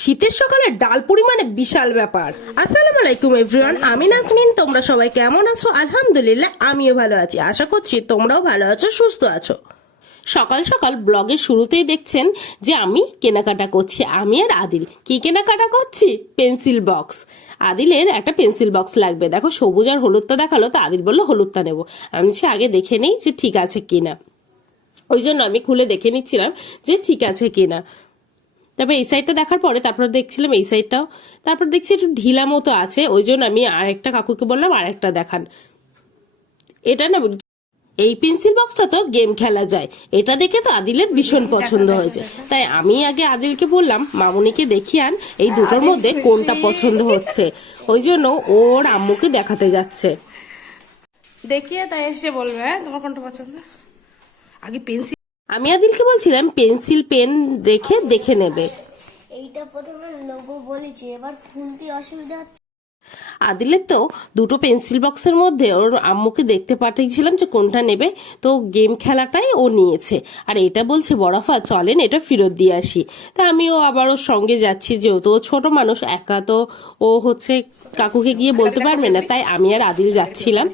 শীতের সকালে ডাল পুরি মানে বিশাল ব্যাপার। আসসালামু আলাইকুম এভরিওয়ান, আমি নাজমিন। তোমরা সবাই কেমন আছো? আলহামদুলিল্লাহ আমিও ভালো আছি। আশা করছি তোমরাও ভালো আছো, সুস্থ আছো। সকাল সকাল ব্লগের শুরুতেই দেখছেন যে আমি কেনাকাটা করছি। আমি আর আদিল কি কেনাকাটা করছি? Pencil box. আদিলের একটা পেন্সিল বক্স লাগবে। দেখো সবুজ আর হলুদটা দেখালো, তো আদিল বললো হলুদটা নেবো। আমি আগে দেখে নেই যে ঠিক আছে কিনা, ওই জন্য আমি খুলে দেখে নিচ্ছিলাম যে ঠিক আছে কিনা। তারপর এই সাইডটা দেখার পরে তারপর দেখছিলাম এই সাইডটাও, তারপর দেখছি একটু ঢিলা মতো আছে, ওই জন্য আমি আরেকটা কাকুকে বললাম আরেকটা দেখান। এটা না, এই পেন্সিল বক্সটা তো গেম খেলা যায়, এটা দেখে তো আদিলের ভীষণ পছন্দ হয়েছে। তাই আমি আগে আদিলকে বললাম মামুনিকে দেখিয়ে আন এই দুটোর মধ্যে কোনটা পছন্দ হচ্ছে, ওই জন্য ওর আম্মুকে দেখাতে যাচ্ছে। দেখিয়ে তাই এসে বলবে হ্যাঁ তোমার কোনটা পছন্দ। আগে পেন্সিল, আমি আদিলকে বলছিলাম পেন্সিল পেন রেখে দেখে নেবে। এইটা প্রথমে নেবো বলেছি, এবার খুলতে অসুবিধা হচ্ছে। আদিলের তো দুটো পেন্সিল বক্সের মধ্যে ওর আম্মুকে দেখতে পাঠিয়েছিলাম যে কোনটা নেবে, তো গেম খেলাটাই ও নিয়েছে। আর এটা বলছে বরফা চলেন এটা ফেরত দিয়ে আসি। তা আমিও আবার ওর সঙ্গে যাচ্ছি, যেহেতু ও ছোট মানুষ, একা তো ও হচ্ছে কাকুকে গিয়ে বলতে পারবে না, তাই আমি আর আদিল যাচ্ছিলাম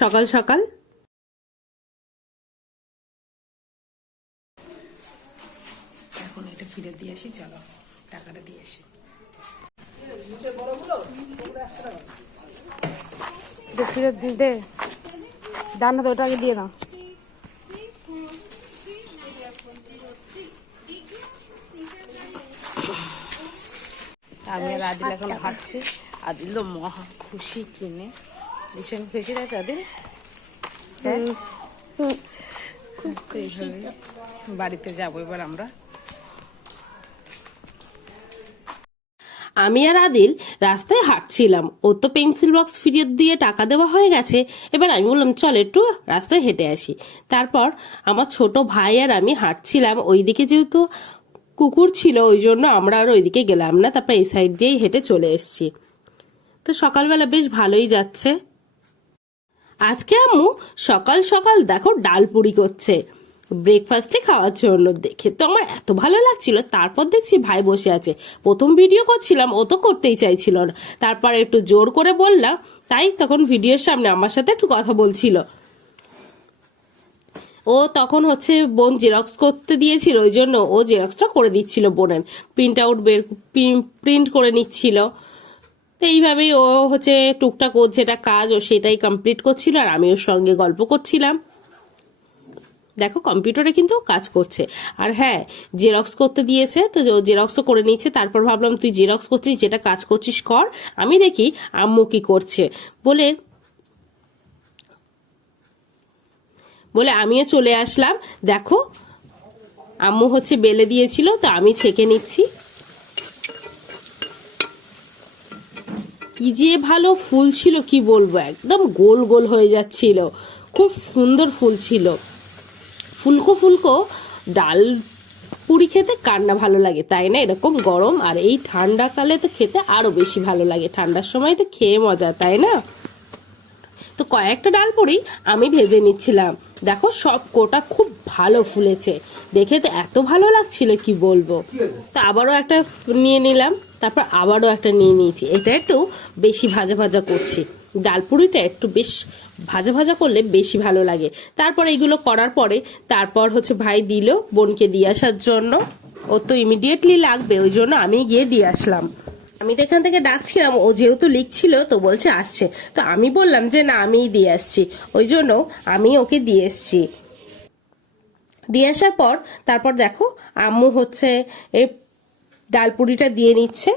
সকাল সকাল। এখন এটা ফিরে দিয়ে আসি, চলো টাকাটা দিয়ে আসি। ফিরে দে, ডান হাতে ওটা আগে দিয়ে নাও। আমি আর আদিল এখন হাঁটছি। আদিল তো মহা খুশি, কিনে ভীষণ খুশি, তাই তো আদিল? এইভাবে বাড়িতে যাবো এবার আমরা। আমি আর আদিল রাস্তায় হাঁটছিলাম, ওর তো পেন্সিল বক্স ফিরিয়ে দিয়ে টাকা দেওয়া হয়ে গেছে। এবার আমি বললাম চল একটু রাস্তায় হেঁটে আসি। তারপর আমার ছোট ভাই আর আমি হাঁটছিলাম, ওইদিকে যেহেতু কুকুর ছিল ওই জন্য আমরা আর ওইদিকে গেলাম না, তারপর এই সাইড দিয়েই হেঁটে চলে এসেছি। তো সকালবেলা বেশ ভালোই যাচ্ছে। আজকে আম্মু সকাল সকাল দেখো ডাল পুরি করছে ব্রেকফাস্টে খাওয়ার জন্য। দেখে তো আমার এত ভালো লাগছিল। তারপর দেখছি ভাই বসে আছে, প্রথম ভিডিও করছিলাম ও তো করতেই চাইছিল না, তারপর একটু জোর করে বললাম, তাই তখন ভিডিওর সামনে আমার সাথে একটু কথা বলছিল। ও তখন হচ্ছে বোন জেরক্স করতে দিয়েছিল, ওই জন্য ও জেরক্সটা করে দিচ্ছিল বোনের, প্রিন্ট করে নিচ্ছিল। তো এইভাবেই ও হচ্ছে টুকটাক ওর যেটা কাজ ও সেটাই কমপ্লিট করছিল, আর আমি ওর সঙ্গে গল্প করছিলাম। দেখো কম্পিউটারে কিন্তু কাজ করছে। আর হ্যাঁ, জেরক্স করতে দিয়েছে তো জেরক্সও করে নিচ্ছে। তারপর ভাবলাম তুই জেরক্স করছিস, যেটা কাজ করছিস কর, আমি দেখি আম্মু কি করছে বলে আমিও চলে আসলাম। দেখো আম্মু হচ্ছে বেলে দিয়েছিল, তো আমি ছেঁকে নিচ্ছি। কি যে ভালো ফুল ছিল কি বলবো, একদম গোল গোল হয়ে যাচ্ছিল, খুব সুন্দর ফুল ছিল। ফুলকো ফুলকো ডাল পুরি খেতে কার না ভালো লাগে, তাই না? এরকম গরম আর এই ঠান্ডাকালে তো খেতে আরো বেশি ভালো লাগে, ঠান্ডার সময় তো খেয়ে মজা, তাই না? তো কয়েকটা ডাল পুরি আমি ভেজে নিচ্ছিলাম। দেখো সব কোটা খুব ভালো ফুলেছে, দেখে তো এত ভালো লাগছিল কি বলবো। তা আবারও একটা নিয়ে নিলাম, তারপর আবারও একটা নিয়ে নিয়েছি। এটা একটু বেশি ভাজা ভাজা করছি, ডাল পুরিটা একটু বেশ ভাজা ভাজা করলে বেশি ভালো লাগে। তারপর এইগুলো করার পরে তারপর হচ্ছে ভাই দিল বোনকে দিয়ে আসার জন্য, ও তো ইমিডিয়েটলি লাগবে, ওই জন্য আমি গিয়ে দিয়ে আসলাম। আমি তো এখান থেকে ডাকছিলাম, ও যেহেতু লিখছিল তো বলছে আসছে, তো আমি বললাম যে না আমিই দিয়ে আসছি, ওই জন্য আমি ওকে দিয়ে এসছি। দিয়ে আসার পর তারপর দেখো আম্মু হচ্ছে এই ডালপুরিটা দিয়ে নিচ্ছে।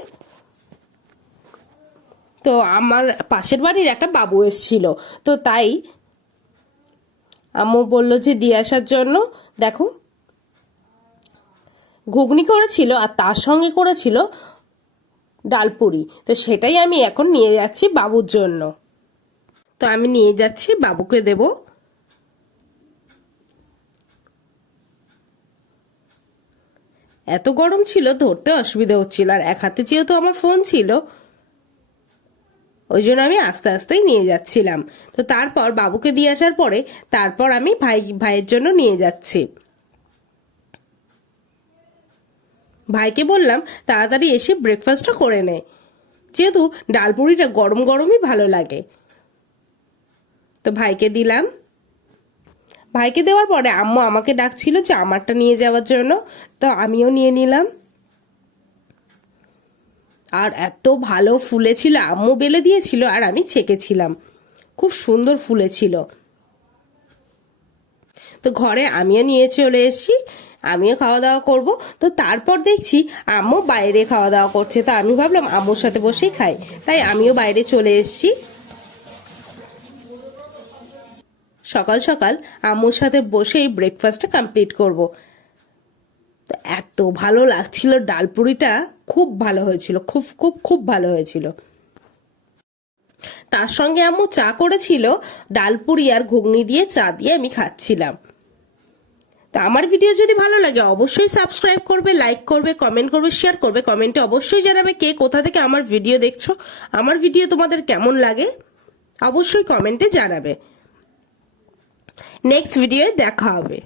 তো আমার পাশের বাড়ির একটা বাবু এসেছিল, তো তাই আম্মু বললো যে দিয়ে আসার জন্য। দেখো ঘুগনি করেছিল আর তার সঙ্গে করেছিল ডালপুরি, তো সেটাই আমি এখন নিয়ে যাচ্ছি বাবুর জন্য। তো আমি নিয়ে যাচ্ছি বাবুকে দেব। এত গরম ছিল ধরতে অসুবিধা হচ্ছিল, আর এক হাতে যেহেতু আমার ফোন ছিল ওই জন্য আমি আস্তে আস্তেই নিয়ে যাচ্ছিলাম। তো তারপর বাবুকে দিয়ে আসার পরে তারপর আমি ভাইয়ের জন্য নিয়ে যাচ্ছি। ভাইকে বললাম তাড়াতাড়ি এসে ব্রেকফাস্টটা করে নেয়, যেহেতু ডাল পুরিটা গরম গরমই ভালো লাগে। তো ভাইকে দিলাম। ভাইকে দেওয়ার পরে আম্মু আমাকে ডাকছিল যে আমারটা নিয়ে যাওয়ার জন্য, তো আমিও নিয়ে নিলাম। আর এত ভালো ফুলেছিল, আম্মু বেলে দিয়েছিল আর আমি ছেঁকেছিলাম, খুব সুন্দর ফুলেছিল। তো ঘরে আমিও নিয়ে চলে এসেছি, আমিও খাওয়া দাওয়া করব। তো তারপর দেখছি আম্মু বাইরে খাওয়া দাওয়া করছে, তো আমি ভাবলাম আম্মুর সাথে বসেই খাই, তাই আমিও বাইরে চলে এসেছি। সকাল সকাল আম্মুর সাথে বসেই ব্রেকফাস্টটা কমপ্লিট করব। তো এত ভালো লাগছিল, ডালপুরিটা খুব ভালো হয়েছিল, খুব খুব খুব ভালো হয়েছিল। তার সঙ্গে আম্মু চা করেছিল, ডালপুরি আর ঘুগনি দিয়ে চা দিয়ে আমি খাচ্ছিলাম। তো আমার ভিডিও যদি ভালো লাগে অবশ্যই সাবস্ক্রাইব করবে, লাইক করবে, কমেন্ট করবে, শেয়ার করবে। কমেন্টে অবশ্যই জানাবে কে কোথা থেকে আমার ভিডিও দেখছো, আমার ভিডিও তোমাদের কেমন লাগে অবশ্যই কমেন্টে জানাবে। নেক্সট ভিডিওয়ে দেখা হবে।